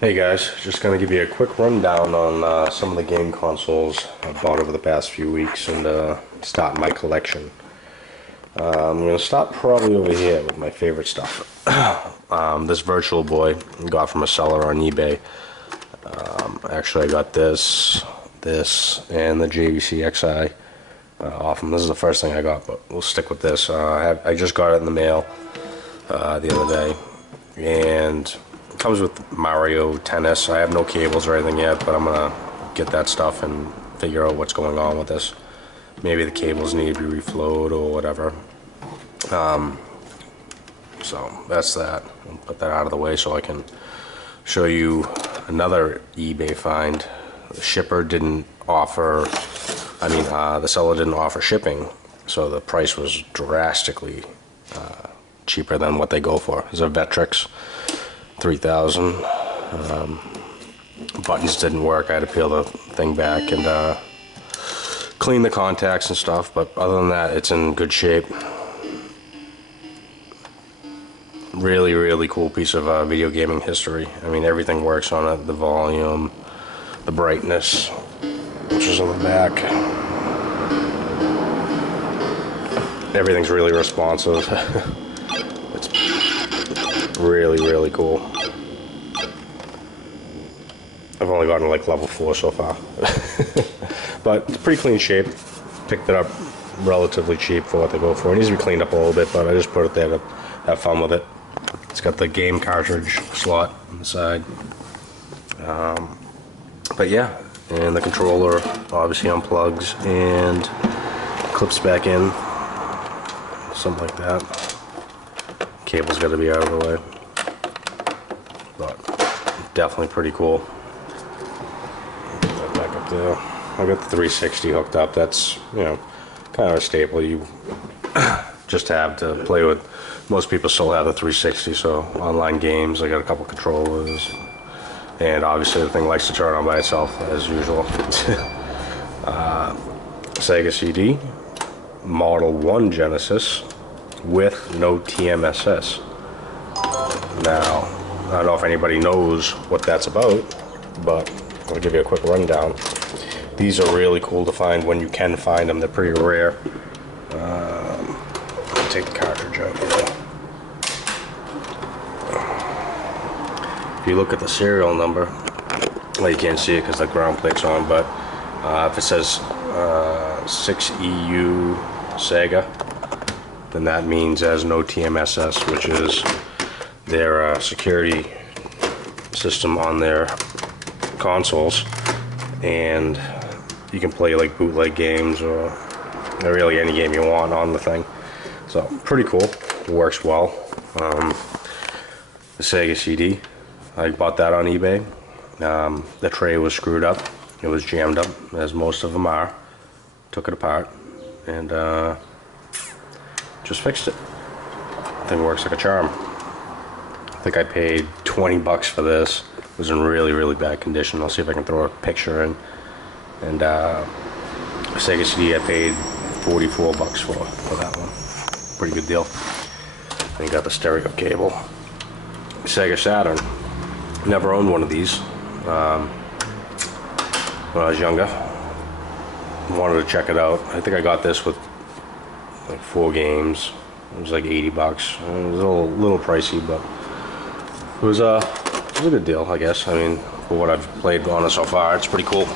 Hey guys, just gonna give you a quick rundown on some of the game consoles I bought over the past few weeks and start my collection. I'm gonna start probably over here with my favorite stuff. This Virtual Boy I got from a seller on eBay. Actually, I got this, and the JVC XI off him. This is the first thing I got, but we'll stick with this. I just got it in the mail the other day, and it comes with Mario Tennis. I have no cables or anything yet, but I'm gonna get that stuff and figure out what's going on with this. Maybe the cables need to be reflowed or whatever. So that's that. I'll put that out of the way so I can show you another eBay find. The shipper didn't offer, the seller didn't offer shipping, so the price was drastically cheaper than what they go for. It's a Vectrex 3000. Buttons didn't work. I had to peel the thing back and clean the contacts and stuff, but other than that, it's in good shape. Really cool piece of video gaming history. I mean, everything works on it. The volume, the brightness, which is on the back. Everything's really responsive. It's really cool. I've only gotten to like level 4 so far. But it's pretty clean shape. Picked it up relatively cheap for what they go for. It needs to be cleaned up a little bit, but I just put it there to have fun with it. It's got the game cartridge slot on the side. But yeah, and the controller obviously unplugs and clips back in. Something like that. Cable's got to be out of the way. But definitely pretty cool. Put that back up there. I got the 360 hooked up. That's, you know, kind of a staple you just have to play with. Most people still have the 360, so online games, I got a couple controllers, and obviously the thing likes to turn on by itself as usual. Sega CD, Model 1 Genesis with no TMSS. Now, I don't know if anybody knows what that's about, but I'll give you a quick rundown. These are really cool to find when you can find them. They're pretty rare. Take the cartridge out here. If you look at the serial number, well, you can't see it because the ground plate's on, but if it says 6EU Sega, then that means it has no TMSS, which is their security system on their consoles, and you can play like bootleg games or really any game you want on the thing. So pretty cool. It works well. The Sega CD, I bought that on eBay. The tray was screwed up. It was jammed up, as most of them are. Took it apart and just fixed it. The thing works like a charm. I think I paid 20 bucks for this. It was in really bad condition. I'll see if I can throw a picture in. And Sega CD I paid 44 bucks for that one. Pretty good deal. And you got the stereo cable. Sega Saturn. Never owned one of these when I was younger. Wanted to check it out. I think I got this with like 4 games. It was like 80 bucks. It was a little pricey, but it was a good deal, I guess. I mean, for what I've played on it so far, it's pretty cool.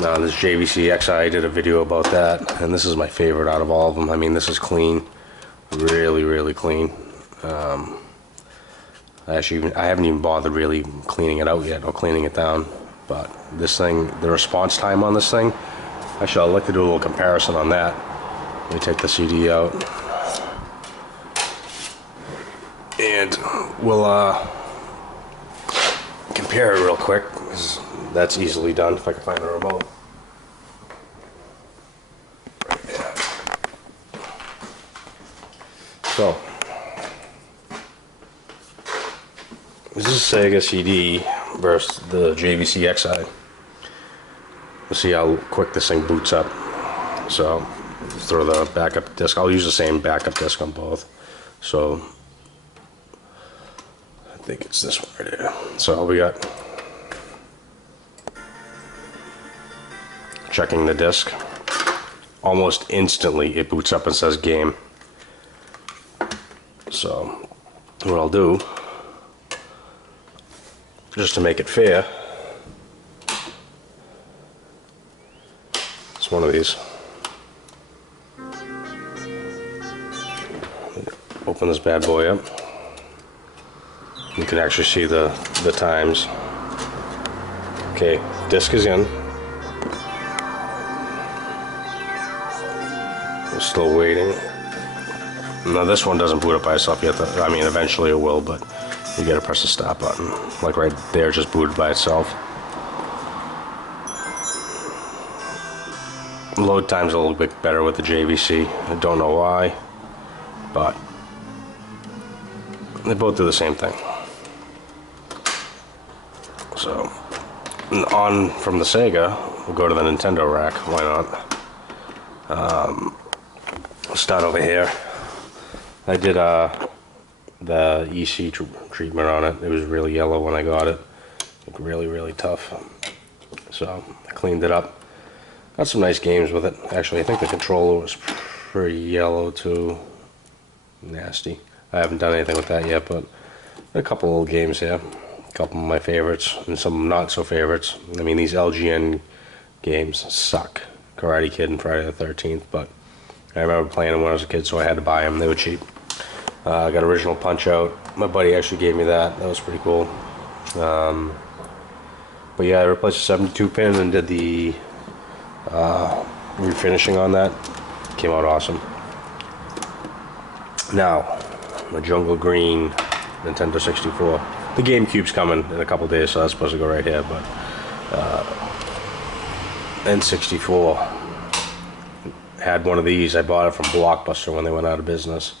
Now this JVC XI, I did a video about that, and this is my favorite out of all of them. I mean, this is clean, really clean. I haven't even bothered really cleaning it out yet or cleaning it down, but this thing, the response time on this thing, actually I'd like to do a little comparison on that. Let me take the CD out, and we'll compare it real quick, because that's easily done if I can find the remote. So, this is Sega CD versus the JVC XI. Let's see how quick this thing boots up. So, throw the backup disc. I'll use the same backup disc on both. So, think it's this one right here. So we got checking the disc. Almost instantly it boots up and says game. So what I'll do, just to make it fair, it's one of these. Open this bad boy up. You can actually see the times. Okay, disc is in. We're still waiting. Now this one doesn't boot up by itself yet. I mean, eventually it will, but you gotta press the stop button. Like right there, it just booted by itself. Load time's a little bit better with the JVC. I don't know why, but they both do the same thing. So, on from the Sega, we'll go to the Nintendo rack. Why not? We'll start over here. I did the EC treatment on it. It was really yellow when I got it. Looked really, really tough. So I cleaned it up. Got some nice games with it. Actually, I think the controller was pretty yellow too. Nasty. I haven't done anything with that yet, but a couple little games here. A couple of my favorites and some not so favorites. I mean, these LGN games suck. Karate Kid and Friday the 13th, but I remember playing them when I was a kid, so I had to buy them. They were cheap. I got Original Punch-Out. My buddy actually gave me that. That was pretty cool. But yeah, I replaced the 72 pin and did the refinishing on that. Came out awesome. Now, the Jungle Green Nintendo 64. The GameCube's coming in a couple days, so that's supposed to go right here, but N64 had one of these. I bought it from Blockbuster when they went out of business.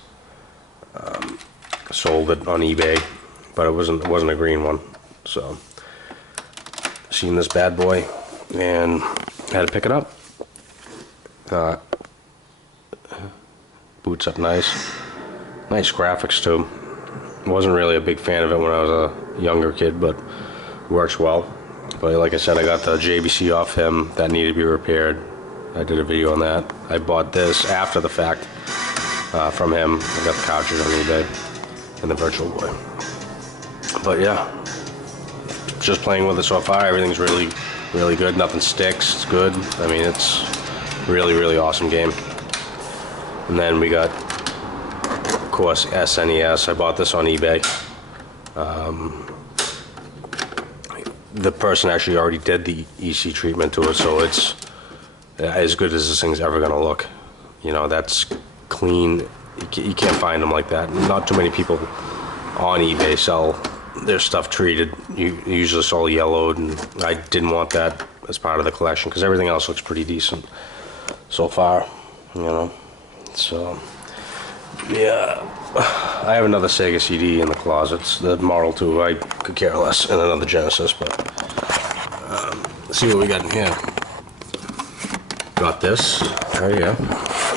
Sold it on eBay, but it wasn't a green one. So seen this bad boy and had to pick it up. Boots up nice graphics too. Wasn't really a big fan of it when I was a younger kid, but works well. But like I said, I got the JVC off him that needed to be repaired. I did a video on that. I bought this after the fact from him. I got the cartridge on eBay and the Virtual Boy. But yeah, just playing with it so far. Everything's really, really good. Nothing sticks. It's good. I mean, it's really, really awesome game. And then we got, of course, SNES. I bought this on eBay. The person actually already did the EC treatment to it, so it's as good as this thing's ever gonna look. You know, that's clean. You can't find them like that. Not too many people on eBay sell their stuff treated. Usually it's all yellowed, and I didn't want that as part of the collection because everything else looks pretty decent so far, you know. So yeah, I have another Sega CD in the closets, the Model 2. I could care less, and another Genesis, but let's see what we got in here. Got this. There you go.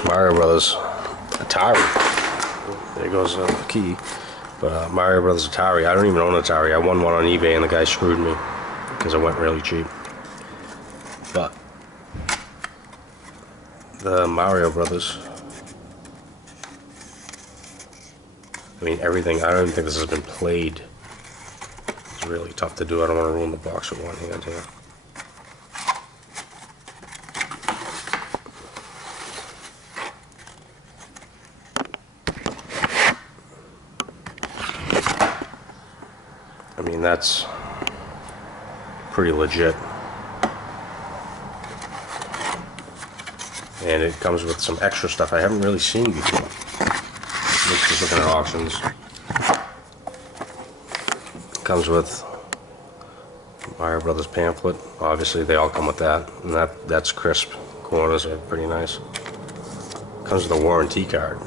Mario Brothers Atari. There goes the key. But Mario Brothers Atari. I don't even own Atari. I won one on eBay, and the guy screwed me because I went really cheap. But the Mario Brothers. I mean, everything. I don't even think this has been played. It's really tough to do. I don't want to ruin the box with one hand here. I mean, that's pretty legit. And it comes with some extra stuff I haven't really seen before. Just looking at auctions. Comes with Mario Brothers pamphlet. Obviously, they all come with that, and that's crisp. Corners are pretty nice. Comes with a warranty card.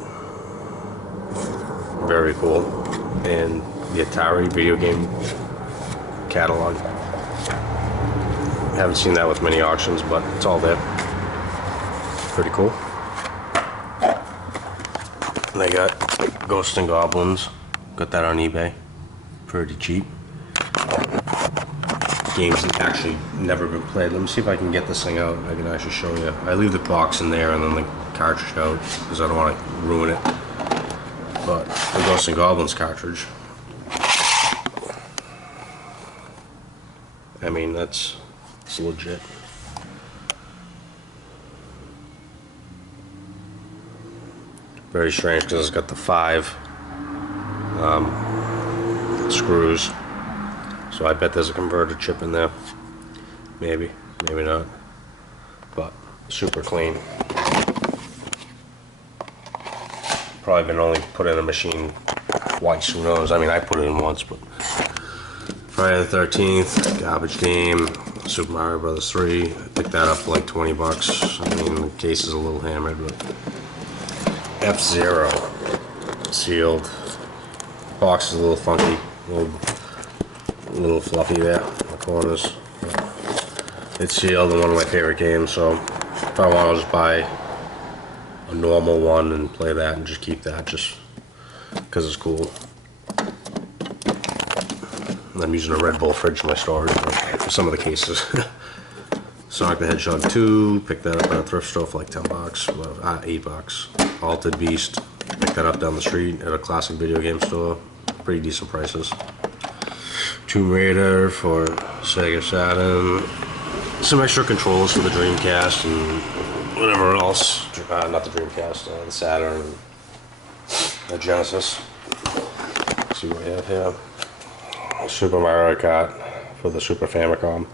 Very cool. And the Atari video game catalog. Haven't seen that with many auctions, but it's all there. Pretty cool. And they got Ghosts and Goblins. Got that on eBay. pretty cheap. Games that actually never been played. Let me see if I can get this thing out. I can actually show you. I leave the box in there and then the cartridge out because I don't want to ruin it. But the Ghosts and Goblins cartridge. I mean, it's legit. Very strange because it's got the 5 screws. So I bet there's a converter chip in there. Maybe, maybe not. But super clean. Probably been only put in a machine twice, who knows? I mean, I put it in once, but Friday the 13th, garbage game, Super Mario Brothers 3. I picked that up for like 20 bucks. I mean, the case is a little hammered, but F-Zero sealed. Box is a little funky, a little fluffy there in the corners. It's sealed in one of my favorite games, so if I want to just buy a normal one and play that and just keep that just because it's cool. I'm using a Red Bull fridge in my storage for some of the cases. Sonic the Hedgehog 2, picked that up at a thrift store for like 10 bucks, 8 bucks. Altered Beast, picked that up down the street at a classic video game store, pretty decent prices. Tomb Raider for Sega Saturn, some extra controllers for the Dreamcast and whatever else, not the Dreamcast, the Saturn, the Genesis. Let's see what we have here. Super Mario Kart for the Super Famicom.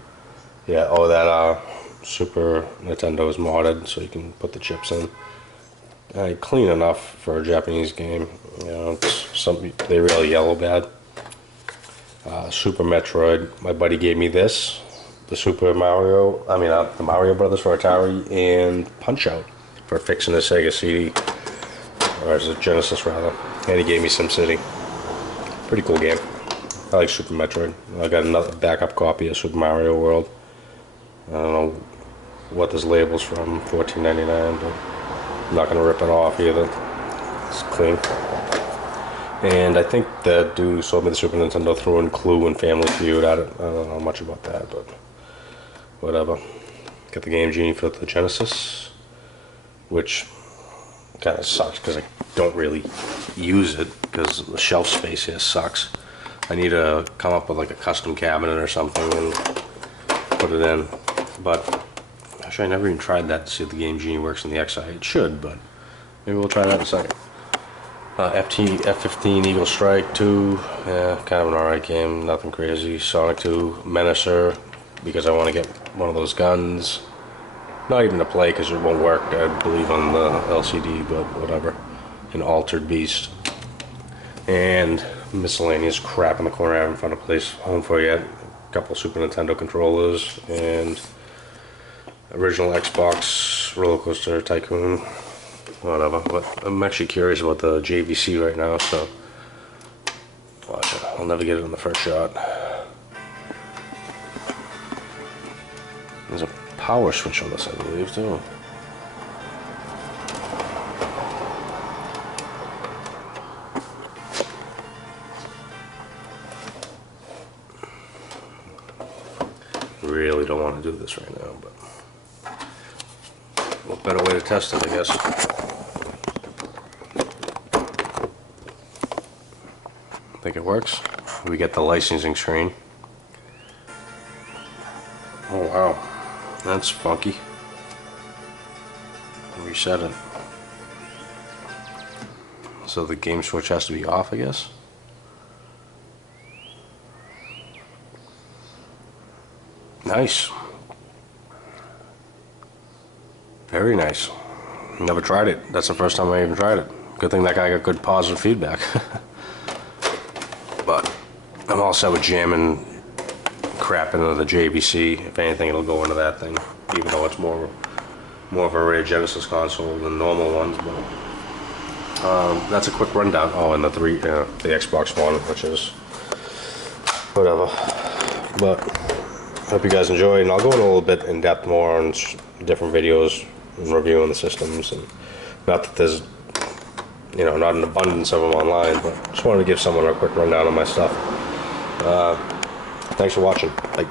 Yeah, oh, that Super Nintendo is modded, so you can put the chips in. Clean enough for a Japanese game. You know, it's something they really yellow bad. Super Metroid. My buddy gave me this, the the Mario Brothers for Atari, and Punch Out for fixing the Sega CD, or as a Genesis rather. And he gave me SimCity. Pretty cool game. I like Super Metroid. I got another backup copy of Super Mario World. I don't know what this label's from, $14.99, but I'm not going to rip it off either. It's clean. And I think that dude sold me the Super Nintendo threw in Clue and Family Feud at it. I don't know much about that, but whatever. Got the Game Genie for the Genesis, which kind of sucks because I don't really use it because the shelf space here sucks. I need to come up with like a custom cabinet or something and put it in. But actually I never even tried that to see if the Game Genie works in the XI. It should, but maybe we'll try that in a second. F-15 Eagle Strike 2, yeah, kind of an alright game, nothing crazy. Sonic 2, Menacer, because I want to get one of those guns. Not even to play because it won't work, I believe, on the LCD, but whatever. An Altered Beast. And miscellaneous crap in the corner I haven't found a place home for yet. A couple Super Nintendo controllers and original Xbox Roller Coaster Tycoon. Whatever, but I'm actually curious about the JVC right now, so watch it. I'll never get it on the first shot. There's a power switch on this, I believe, too. Really don't want to do this right now, but a better way to test it, I guess. I think it works. We get the licensing screen. Oh wow, that's funky. Reset it. So the game switch has to be off, I guess. Nice. Very nice. Never tried it. That's the first time I even tried it. Good thing that guy got good positive feedback. But I'm all set with jamming crap into the JVC. If anything, it'll go into that thing, even though it's more of a rare Genesis console than normal ones. But that's a quick rundown. Oh, and the Xbox One, which is whatever. But hope you guys enjoy, and I'll go in a little bit in depth more on different videos and reviewing the systems. And not that there's not an abundance of them online, but just wanted to give someone a quick rundown on my stuff. Thanks for watching. Bye.